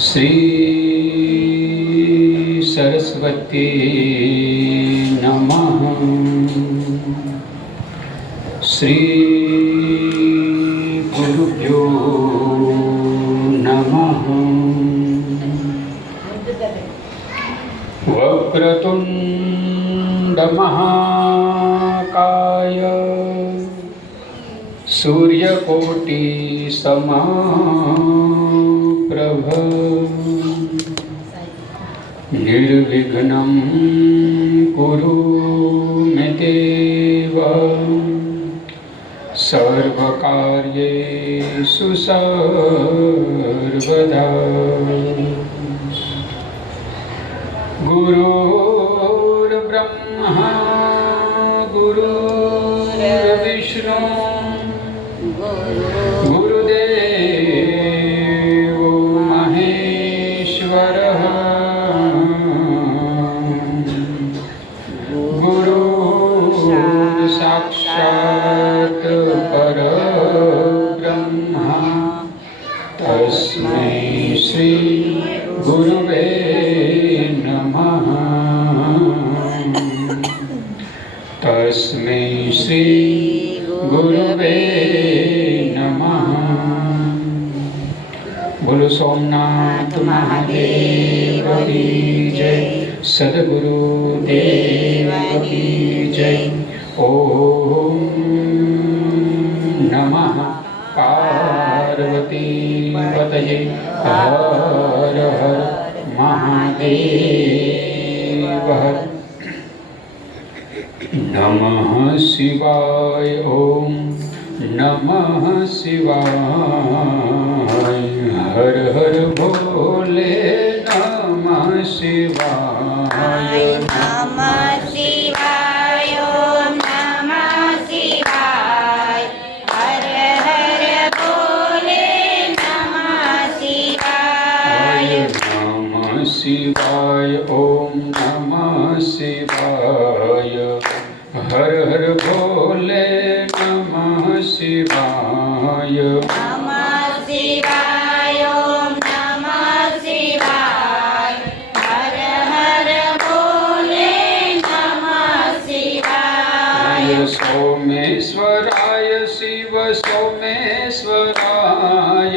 श्री सरस्वती नमः। श्री गुरुभ्यो नमः। वक्रतुंड महाकाय सूर्यकोटि समप्रभ निर्विघ्नं कुरु मे देव सर्वकार्येषु सर्वदा। गुरुर्ब्रह्मा गुरुर्विष्णु गुरुदेवो महेश्वरः साक्षात् परब्रह्मा तस्मै श्री गुरुवे नमः। तस्मै श्री गुरुवे नमः। बोलो सोमनाथ महादेव की जय, सद्गुरुदेव की जय। ओम नमः पार्वती पतये हर हर महादेव। नमः शिवाय। ओम नमः शिवाय। हर हर भोले नमः शिवाय। नमः शिवाय। ओम नमः शिवाय। हर हर भोले नमः शिवाय। नमः शिवाय। ओम नमः शिवाय। हर हर भोले नमः शिवाय। नमः शिवाय। ओम नमः शिवाय। हर हर भोले नमः शिवाय। सोमेश्वराय शिव सोमेश्वराय।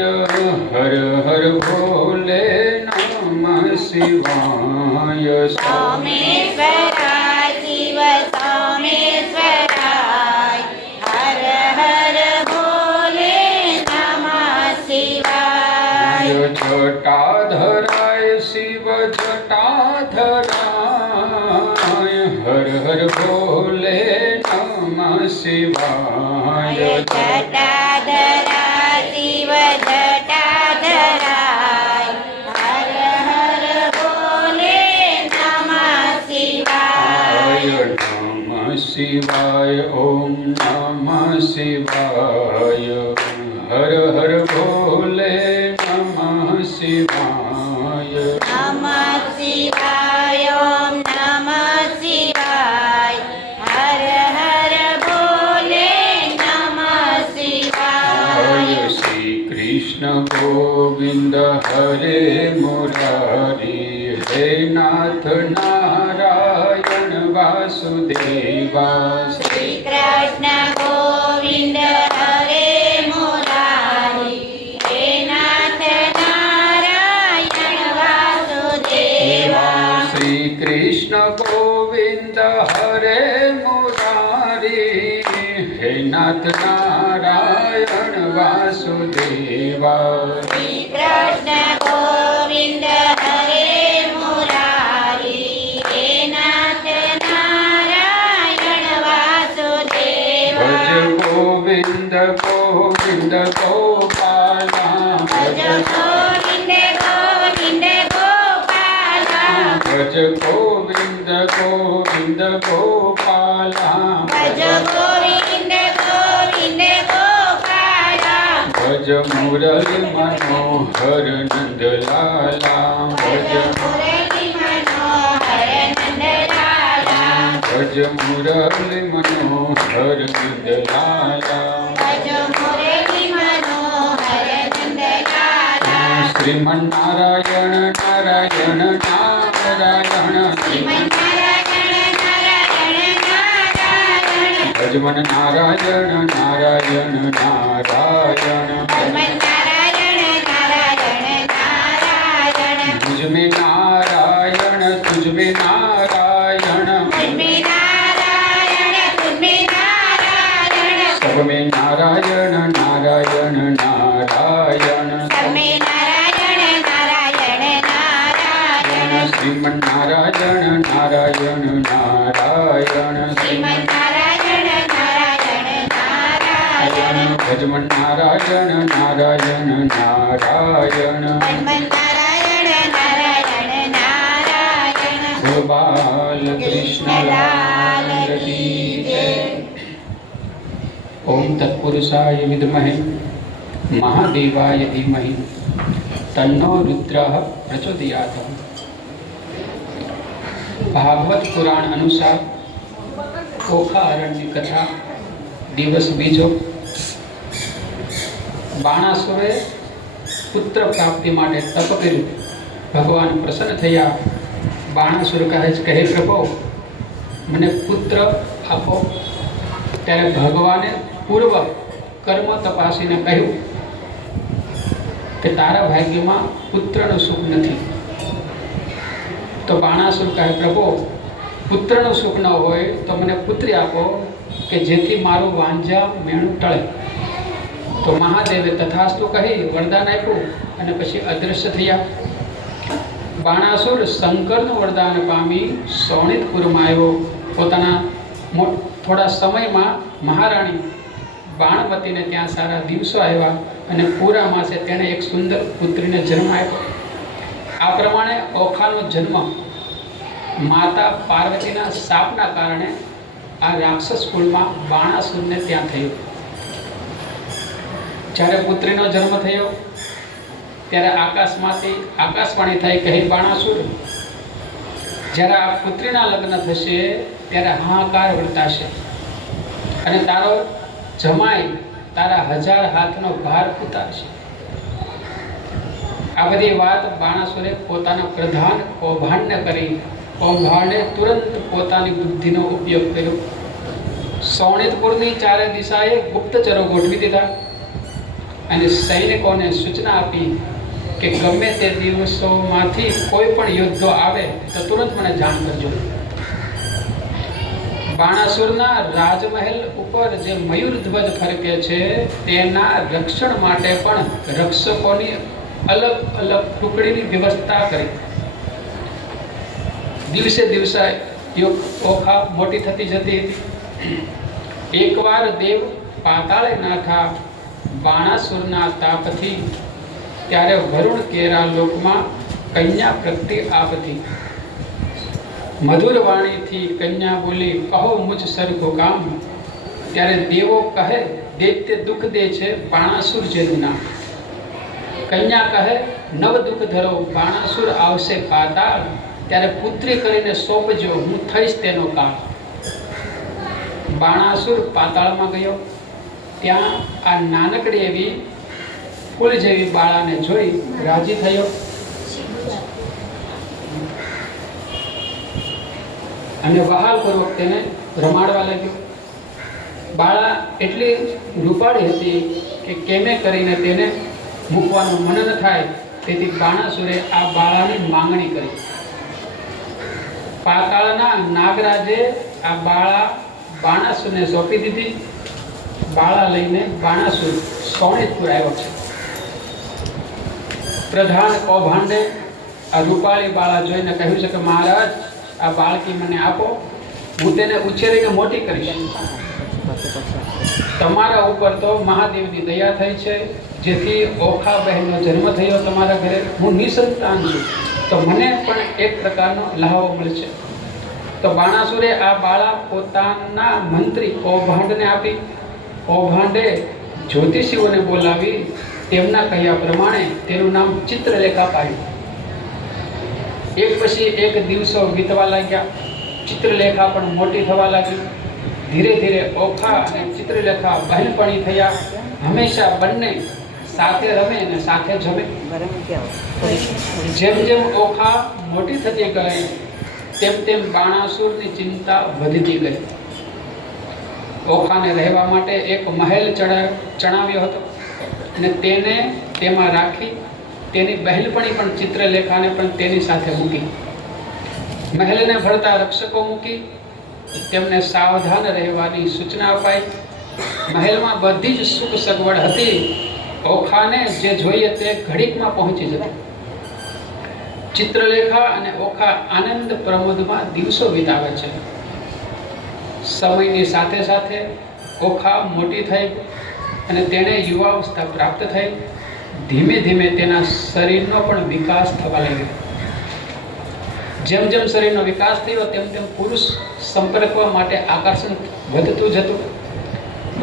हर हर भोले नमः शिवाय। सोमेश्वराय शिव सोमेश्वराय। हर हर भोले नमः शिवाय। जटाधराय शिव जटाधराय। हर हर भोले नमः शिवाय। जटाधरा शिव जटाधराय। हर हर भोले नमः शिवाय। नमः शिवाय। ओम नमः शिवाय। हर हर भोले नमः शिवाय। नमः शिवाय। ओम नमः शिवाय। हर हर भोले नमः शिवाय। श्री कृष्ण गोविंद हरे मुरारी। हे नाथ नारायण वासुदेवा। श्री कृष्ण गोविंद हरे मुरारी। हे नाथ नारायण वासुदेवा। श्री कृष्ण गोविंद हरे मुरारी। हे नाथ नारायण वासुदेवा। श्री कृष्ण गोविंद हरे मुरारी। हे नाथ नारायण वासुदेवा। भज गोविंद गोविंद गोपाला। भज गोविंद गोविंद गोपाला। भज गोविंद गोविंद गोपाला। भज गोविंद गोविंद गोपाला। भज मुरली मनोहर नंदलाला। भज मुरली मनोहर नंदलाला। भज मुरली मनोहर नंदलाला। भज मुरली मनोहर नंदलाला। શ્રીમન્નારાયણ નારાયણ નારાયણ શ્રીમન્નારાયણ નારાયણ નારાયણ ભજમન નારાયણ નારાયણ નારાયણ શ્રીમન્નારાયણ નારાયણ નારાયણ तुझमें नारायण तुझमें नारायण तुझमें नारायण तुझमें नारायण सब में नारायण नारायण नारायण सब में नारायण नारायण नारायण श्रीमन्नारायण नारायण नारायण श्रीमन्नारायण नारायण नारायण भजमन नारायण नारायण नारायण श्रीमन्नारायण नारायण नारायण गोपाल कृष्ण लाल की जय। ओम तत्पुरुषाय विद्महे महादेवाय धीमहि तन्नो रुद्रः प्रचोदयात्। भागवत पुराण अनुसार ओखा अरण्य कथा दिवस बीजो। बाणासुरे पुत्र प्राप्ति माटे तप कर्યું। भगवान प्रसन्न થયા। बाणासुर કહે પ્રભુ મને પુત્ર આપો। ત્યારે ભગવાને પૂર્વ કર્મ તપાસીને કહ્યું કે તારા ભાગ્યમાં પુત્રનું સુખ નથી। તો બાણાસુર કહે પ્રભુ પુત્રનું સુખ ન હોય તો મને પુત્રી આપો કે જેથી મારું વાંઝા મેણું ટળે। તો મહાદેવે તથાસ્તુ કહી વરદાન આપ્યું અને પછી અદૃશ્ય થયા। બાણાસુર શંકરનું વરદાન પામી શોણિતપુરમાં આવ્યો। પોતાના થોડા સમયમાં મહારાણી બાણવતીને ત્યાં સારા દિવસો આવ્યા અને પૂરા માસે તેણે એક સુંદર પુત્રીને જન્મ આપ્યો। આ પ્રમાણે ઓખાનો જન્મ માતા પાર્વતીના શાપના કારણે આ રાક્ષસ કુળમાં બાણાસુરને ત્યાં થયો। જ્યારે પુત્રીનો જન્મ થયો ત્યારે આકાશમાંથી આકાશવાણી થઈ કહે બાણાસુર જ્યારે આ પુત્રીના લગ્ન થશે ત્યારે હાહાકાર વર્તાશે અને તારો જમાઈ તારા 1000 હાથનો ભાર ઉતારશે। આ બધી વાત બાણાસુરે પોતાના પ્રધાન કૌભાંડને કરી। કૌભાંડે તુરંત પોતાની બુદ્ધિનો ઉપયોગ કર્યો। શોણિતપુરની ચારે દિશાએ ગુપ્તચરો ગોઠવી દીધા અને સૈનિકોને સૂચના આપી કે ગમે તે દિવસોમાંથી કોઈ પણ યુદ્ધો આવે તો તુરંત મને જાણ કરજો। બાણાસુરના રાજમહેલ ઉપર જે મયુર ધ્વજ ફરકે છે તેના રક્ષણ માટે પણ રક્ષકોની અલગ અલગ ટુકડીની વ્યવસ્થા કરી। દિવસે દિવસે ઓખા મોટી થતી જતી હતી। એકવાર દેવ પાતાળે નાથા બાણાસુરના તાપથી ત્યારે વરુણ કેરા લોકમાં કન્યા પ્રગતિ આપતી। મધુર વાણીથી કન્યા બોલી કહો મુझ સરખો કામ। ત્યારે દેવો કહે દૈત્ય દુઃખ દે છે બાણાસુર જેનું નામ। કન્યા કહે નવ દુઃખ ધરો બાણાસુર આવશે પાતાળ। ત્યારે પુત્રી કરીને સોંપજો હું થઈશ તેનો કાળ। બાણાસુર પાતાળમાં ગયો। ત્યાં આ નાનકડી એવી ફૂલ જેવી બાળાને જોઈ રાજી થયો અને વહાલપૂર્વક તેને રમાડવા લાગ્યો। બાળા એટલી રૂપાળી હતી કે કેમે કરીને તેને મૂકવાનું મન ન થાય તેથી બાણાસુરે આ બાળાની માંગણી કરી। પાતાળના નાગરાજે આ બાળા બાણાસુરને સોંપી દીધી। બાળા લઈને બાણાસુર શોણિતપુર આવ્યો છે। પ્રધાન કૌભાંડે આ રૂપાળી બાળા જોઈને કહ્યું છે કે મહારાજ આ બાળકી મને આપો હું તેને ઉછેરીને મોટી કરીશ। તમારા ઉપર તો મહાદેવની દયા થઈ છે જેથી ઓખા બહેનનો જન્મ થયો તમારા ઘરે। હું નિસંતાન છું તો મને પણ એક પ્રકારનો લહાવો મળશે। તો બાણાસુરે આ બાળા પોતાના મંત્રી કૌભાંડને આપી। કૌભાંડે જ્યોતિષીઓને બોલાવી તેમના કહ્યા પ્રમાણે તેનું નામ ચિત્રલેખા પાડ્યું। એક પછી એક દિવસો વીતવા લાગ્યા। ચિત્રલેખા પણ મોટી થવા લાગી। ધીરે ધીરે ઓખા અને ચિત્રલેખા બહેનપણી થયા। હંમેશા બંને સાથે રમે અને સાથે જમે. જેમ જેમ ઓખા મોટી થતી ગઈ તેમ તેમ બાણાસુરની ચિંતા વધતી ગઈ. ઓખાને રહેવા માટે એક મહેલ ચણાવ્યો હતો અને તેને તેમાં રાખી તેની બહેનપણી પણ ચિત્રલેખાને પણ તેની સાથે મૂકી. મહેલને ભરતા રક્ષકો મૂકી તેમને સાવધાન રહેવાની સૂચના અપાઈ. મહેલમાં બધી જ સુખ સગવડ હતી. ઓખાને જે જોઈએ તે ઘડીકમાં પહોંચી જતી. ચિત્રલેખા અને ઓખા આનંદ પ્રમોદમાં દિવસો વિતાવે છે. સમયની સાથે સાથે ઓખા મોટી થઈ અને તેને યુવાવસ્થા પ્રાપ્ત થઈ. ધીમે ધીમે તેના શરીરનો પણ વિકાસ થવા લાગ્યો. જેમ જેમ શરીરનો વિકાસ થયો તેમ તેમ પુરુષ સંપર્ક માટે આકર્ષણ વધતું જતું.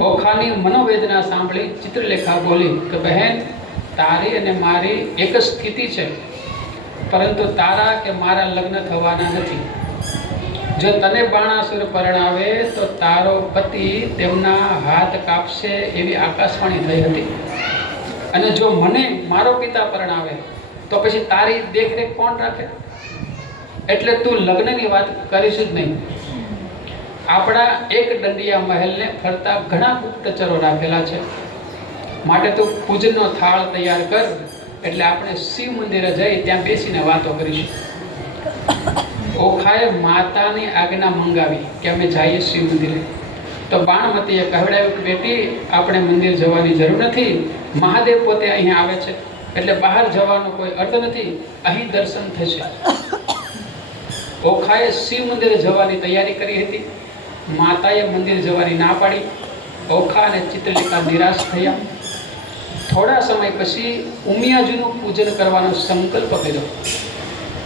ઓખાની મનોવેદના સાંભળી ચિત્રલેખા બોલી કે બહેન, તારી અને મારી એક જ સ્થિતિ છે, પરંતુ તારા કે મારા લગ્ન થવાના નથી. જો તને બાણાસુર પરણાવે તો તારો પતિ તેમના હાથ કાપશે એવી આકાશવાણી થઈ હતી. અને જો મને મારો પિતા પરણાવે તો પછી તારી દેખરેખ કોણ રાખે? એટલે તું લગ્નની વાત કરીશ જ નહીં. આપણા એક દંડિયા મહેલને ફરતા ઘણા ગુપ્તચરો રાખેલા છે, માટે તું પૂજનનો થાળ તૈયાર કર, એટલે આપણે શિવ મંદિરે જઈ ત્યાં બેસીને વાતો કરીશું. ઓખાએ માતાની આજ્ઞા મંગાવી કે અમે જઈએ શિવ મંદિરે. તો બાણમતીએ કહેવડાવ્યું કે બેટી, આપણે મંદિર જવાની જરૂર નથી. મહાદેવ પોતે અહીંયા આવે છે, એટલે બહાર જવાનો કોઈ અર્થ નથી. અહીં દર્શન થશે. ઓખાએ શિવ મંદિરે જવાની તૈયારી કરી હતી. માતાએ મંદિર જવાની ના પાડી. ઓખા અને ચિત્રલેખા નિરાશ થયા. થોડા સમય પછી ઉમિયાજીનું પૂજન કરવાનો સંકલ્પ કર્યો.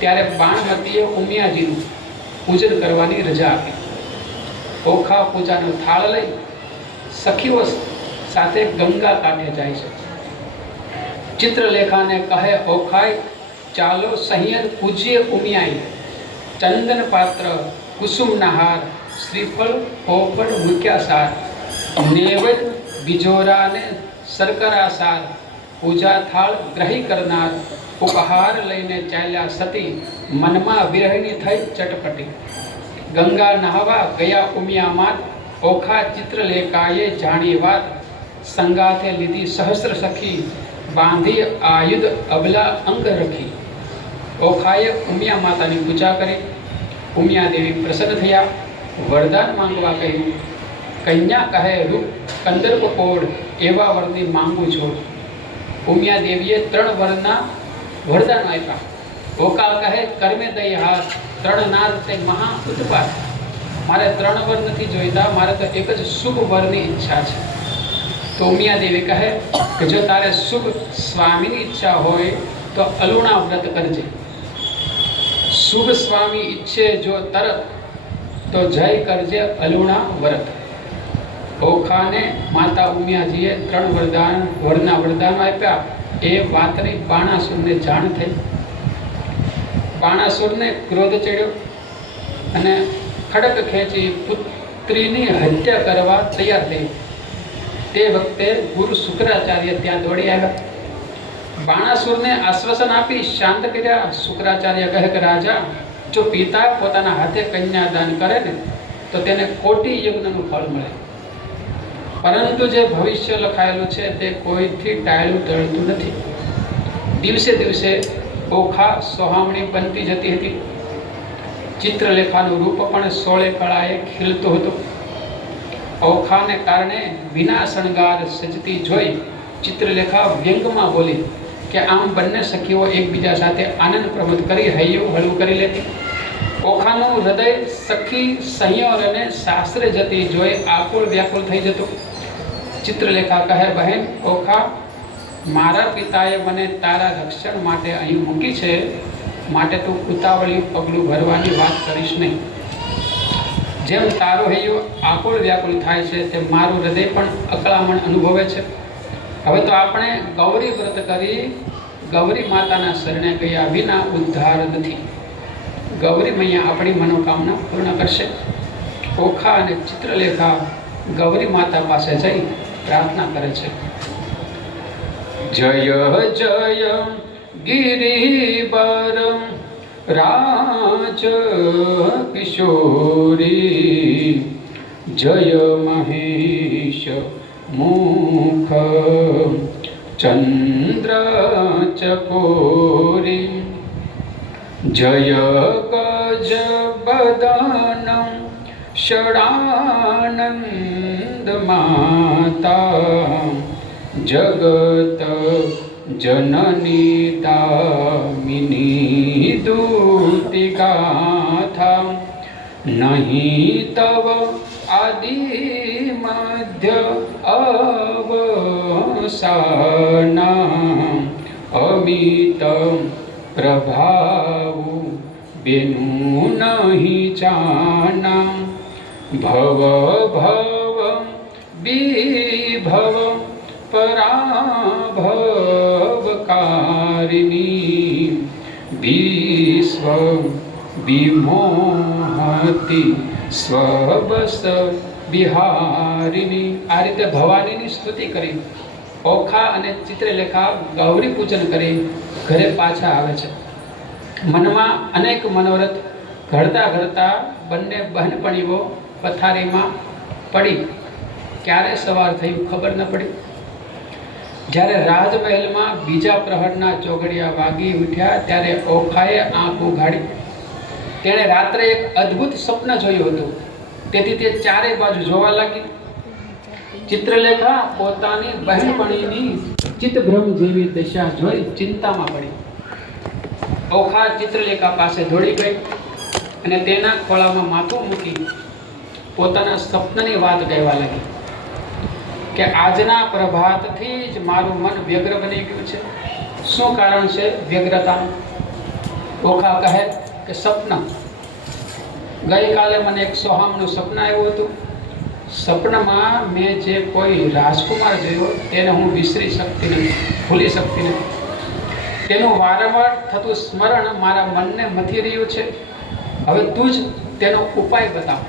ત્યારે બાણમતીએ ઉમિયાજીનું પૂજન કરવાની રજા આપી. ઓખા પૂજાનો થાળ લઈ સખીઓ સાથે ગંગા કાંઠે જાય છે. ચિત્રલેખાને કહે, ઓખાય ચાલો સંયત પૂજ્ય ઉમિયાઈ, ચંદન પાત્ર, કુસુમના હાર, શ્રીફળ, પોપટ, મૂક્યા સાર, નૈવેદ્ય, બિજોરા ને શર્કરા સાર, પૂજા થાળ ગ્રહી કરનાર, ઉપહાર લઈને ચાલ્યા સતી, મનમાં વિરહની થઈ ચટપટી. ગંગા નહાવા ગયા ઉમિયામાત, ઓખા ચિત્રલેખાએ જાણી વાત, સંગાથે લીધી સહસ્ર સખી, બાંધી આયુધ અબલા અંગ રખી. ઓખાએ ઉમિયા માતાની પૂજા કરી. ઉમિયા દેવી પ્રસન્ન થયા. વરદાન માંગવા કહ્યું. કન્યા કહે રૂપ કંદર્પ કોડ, એવા વરની માંગુ છોડ. ઉમિયા દેવીએ 3 વરના વરદાન આપ્યા. ઓકા કહે કર્મે દઈ હાથ, 3 નાર તે મહા ઉત્પાત. મારે 3 વર નથી જોઈતા, મારે તો એક જ શુભ વરની ઈચ્છા છે. તો ઉમિયા દેવી કહે કે જો તારે શુભ સ્વામીની ઈચ્છા હોય તો અલુણા વ્રત કરજે. શુભ સ્વામી ઈચ્છે જો તરત, તો જય કરજે અલુણા વ્રત. ઓખાને માતા ઉમિયાજીએ 3 વરના વરદાન આપ્યા. એ વાતની બાણાસુરને જાણ થઈ. બાણાસુરને ક્રોધ ચડ્યો અને ખડક ખેંચી પુત્રીની હત્યા કરવા તૈયાર થઈ. તે વખતે ગુરુ શુક્રાચાર્ય ત્યાં દોડી આવ્યા. બાણાસુરને આશ્વાસન આપી શાંત કર્યા. શુક્રાચાર્ય કહે કે રાજા, જો પિતા પોતાના હાથે કન્યાદાન કરે ને તો તેને કોટી યજ્ઞનું ફળ મળે, પરંતુ જે ભવિષ્ય લખાયેલું છે તે કોઈથી ટાળ્યું ટળતું નથી. દિવસે દિવસે ઓખા સોહામણી બનતી જતી હતી. ચિત્રલેખાનું રૂપ પણ 16 કળાએ ખીલતું હતું. ઓખાને કારણે વિના શણગાર સજતી જોઈ ચિત્રલેખા વ્યંગમાં બોલી કે આમ બંને સખીઓ એકબીજા સાથે આનંદ પ્રમોદ કરી હૈયું હળવું કરી લેતી. ઓખાનું હૃદય સખી સંયોર અને શાસ્ત્રે જતી જોઈ આકુળ વ્યાકુળ થઈ જતું. ચિત્રલેખા કહે, બહેન ઓખા, મારા પિતાએ મને તારા રક્ષણ માટે અહીં મૂકી છે, માટે તું ઉતાવળી પગલું ભરવાની વાત કરીશ નહીં. જેમ તારો હૈયો આકુળ વ્યાકુળ થાય છે તેમ મારું હૃદય પણ અકળામણ અનુભવે છે. હવે તો આપણે ગૌરી વ્રત કરી ગૌરી માતાના શરણે ગયા વિના ઉદ્ધાર નથી. ગૌરી મૈયા આપણી મનોકામના પૂર્ણ કરશે. ઓખા અને ચિત્રલેખા ગૌરી માતા પાસે જઈ પ્રાર્થના કરે છે. જય જય ગિરિબર રાજ કિશોરી જય મહેશ મુખ ચંદ્ર ચકોરી જય ગજ બદન ષડાનંદ માતા જગત જનની દામિની દૂતિ ગાથા નહીં તવ આદિ મધ્ય અવસાના અમિત પ્રભાવ બેનું નહીં જાના ભવ ભવ વિભવ પરાભવકારિણી વિશ્વ વિમોહતી સ્વબસ વિહારિણી. આ રીતે ભવાનીની સ્તુતિ કરી ઓખા અને ચિત્રલેખા ગૌરી પૂજન કરી ઘરે પાછા આવે છે. મનમાં અનેક મનોરથ ઘડતા ઘડતા બંને બહેનપણીઓ પથારીમાં પડી. ક્યારે સવાર થયું ખબર ન પડી. જ્યારે રાજમહેલમાં બીજા પ્રહરના ચોઘડિયા વાગી ઉઠ્યા ત્યારે ઓખાએ આંખ ઉઘાડી. તેણે રાત્રે એક અદ્ભુત સ્વપ્ન જોયું હતું, તેથી તે ચારે બાજુ જોવા લાગી. ચિત્રલેખા પોતાની બહેનપણીની ચિત્તભ્રમ જેવી દશા જોઈ ચિંતામાં પડી. ઓખા ચિત્રલેખા પાસે દોડી ગઈ અને તેના ખોળામાં માથું મૂકી પોતાના સ્વપ્નની વાત કહેવા લાગી કે આજના પ્રભાતથી જ મારું મન વ્યગ્ર બની ગયું છે. શું કારણ છે વ્યગ્રતાનું? ઓખા કહે કે સ્વપ્ન. ગઈકાલે મને એક સોહામનું સપન આવ્યું હતું. સપનમાં મેં જે કોઈ રાજકુમાર જોયો તેને હું વિસરી શકતી નથી, ભૂલી શકતી નથી. તેનું વારંવાર થતું સ્મરણ મારા મનને મથી રહ્યું છે. હવે તું જ તેનો ઉપાય બતાવ.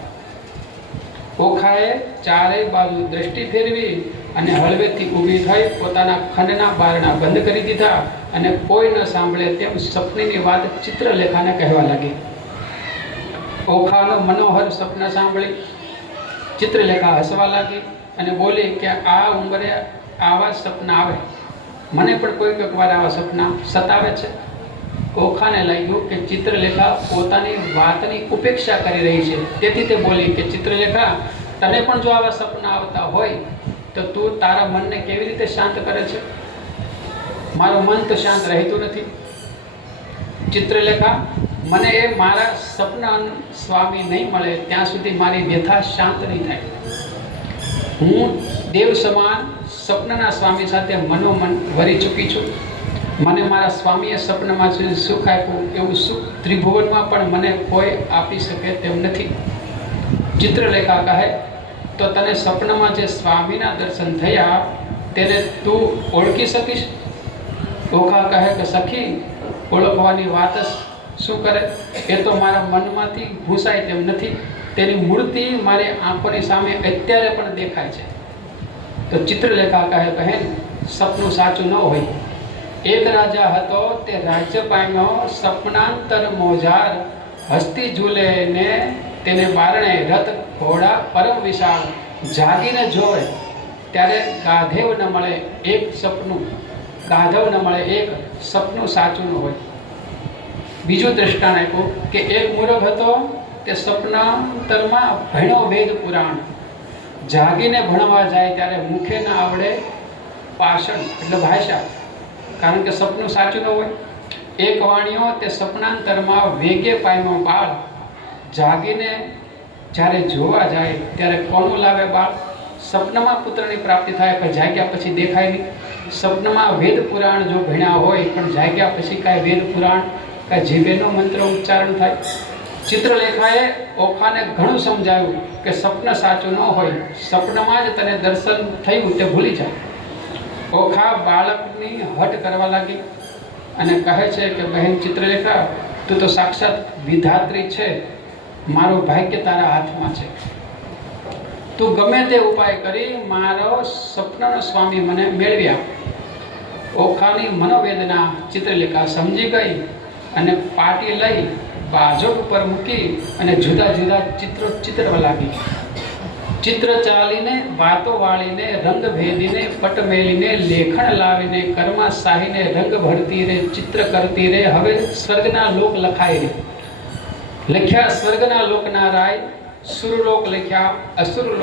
ઓખાએ ચારેય બાજુ દ્રષ્ટિ ફેરવી અને હળવેથી ઊભી થઈ પોતાના ખંડના બારણા બંધ કરી દીધા અને કોઈ ન સાંભળે તેમ સપનીની વાત ચિત્રલેખાને કહેવા લાગી. ઓખાનો મનોહર સપન સાંભળી ચિત્રલેખા હસવા લાગી અને બોલી કે આ ઉંમરે આવા સપના આવે, મને પણ કોઈક વાર આવા સપના સતાવે છે. ઓખાને લાગ્યું કે ચિત્રલેખા પોતાની વાતની ઉપેક્ષા કરી રહી છે, તેથી તે બોલી કે ચિત્રલેખા, તને પણ જો આવા સપના આવતા હોય તો તું તારા મનને કેવી રીતે શાંત કરે છે? મારું મન તો શાંત રહેતું નથી. ચિત્રલેખા, મને એ મારા સપના સ્વામી નહીં મળે ત્યાં સુધી મારી વ્યથા શાંત નહીં થાય. હું દેવ સમાન સપનના સ્વામી સાથે મનોમન વરી ચૂકી છું. મને મારા સ્વામીએ સપનમાં સુખ આપ્યું એવું સુખ ત્રિભુવનમાં પણ મને કોઈ આપી શકે તેમ નથી. ચિત્રલેખા કહે, તો તને સપનમાં જે સ્વામીના દર્શન થયા તેને તું ઓળખી શકીશ? ઓખા કહે કે સખી, ઓળખવાની વાત શું કરે, એ તો મારા મનમાંથી ઘૂસાય તેમ નથી. તેની મૂર્તિ મારી આંખોની સામે અત્યારે પણ દેખાય છે. તો ચિત્રલેખા કહે, બહેન, સપનું સાચું ન હોય. એક રાજા હતો, તે રાજ્ય પામ્યો સપનાંતર મોજાર. હસ્તી ઝૂલે ને તેને બારણે રથ ઘોડા પરમ વિશાળ. જાગીને જોવે ત્યારે ગાધેવ ન મળે એક સપનું, ગાધવ ન મળે એક સપનું સાચું ન હોય. બીજું દ્રષ્ટાંત આપ્યું કે એક મૂર્ખ હતો, તે સપનાંતરમાં ભણ્યો વેદ પુરાણ. જાગીને ભણવા જાય ત્યારે મુખે ના આવડે પાષણ એટલે ભાષા, કારણ કે સપનું સાચું ન હોય. એક વાણિયો તે સપનાંતરમાં વેગે પામ્યો બાળ. જાગીને જ્યારે જોવા જાય ત્યારે કોનું લાવે બાળ? સપનામાં પુત્રની પ્રાપ્તિ થાય પણ જાગ્યા પછી દેખાય નહીં. સપનામાં વેદ પુરાણ જો ભણ્યા હોય પણ જાગ્યા પછી કાંઈ વેદ પુરાણ કાંઈ જીવેનો મંત્ર ઉચ્ચારણ થાય. ચિત્રલેખાએ ઓખાને ઘણું સમજાવ્યું કે સપન સાચું ન હોય, સપનામાં જ તને દર્શન થયું તે ભૂલી જાય. ઓખા બાળકની હટ કરવા લાગી અને કહે છે કે બહેન ચિત્રલેખા, તું તો સાક્ષાત વિધાત્રી છે, મારું ભાગ્ય તારા હાથમાં છે. તું ગમે તે ઉપાય કરી મારો સપનાનો સ્વામી મને મેળવી આપ. ઓખાની મનોવેદના ચિત્રલેખા સમજી ગઈ અને પાટી લઈ બાજોટ ઉપર મૂકી અને જુદા જુદા ચિત્રો ચિત્રવા લાગી. ચિત્ર ચાલીને, વાતો વાળીને, રંગ ભેદીને, પટ મેલીને, લેખણ લાવીને, કર્મા સાહીને, રંગ ભરતી રે, ચિત્ર કરતી રે. હવે સ્વર્ગના લોક લખાય રે. લખ્યા સ્વર્ગના લોકના રાય, સુરલોક લખ્યા અસુર લોક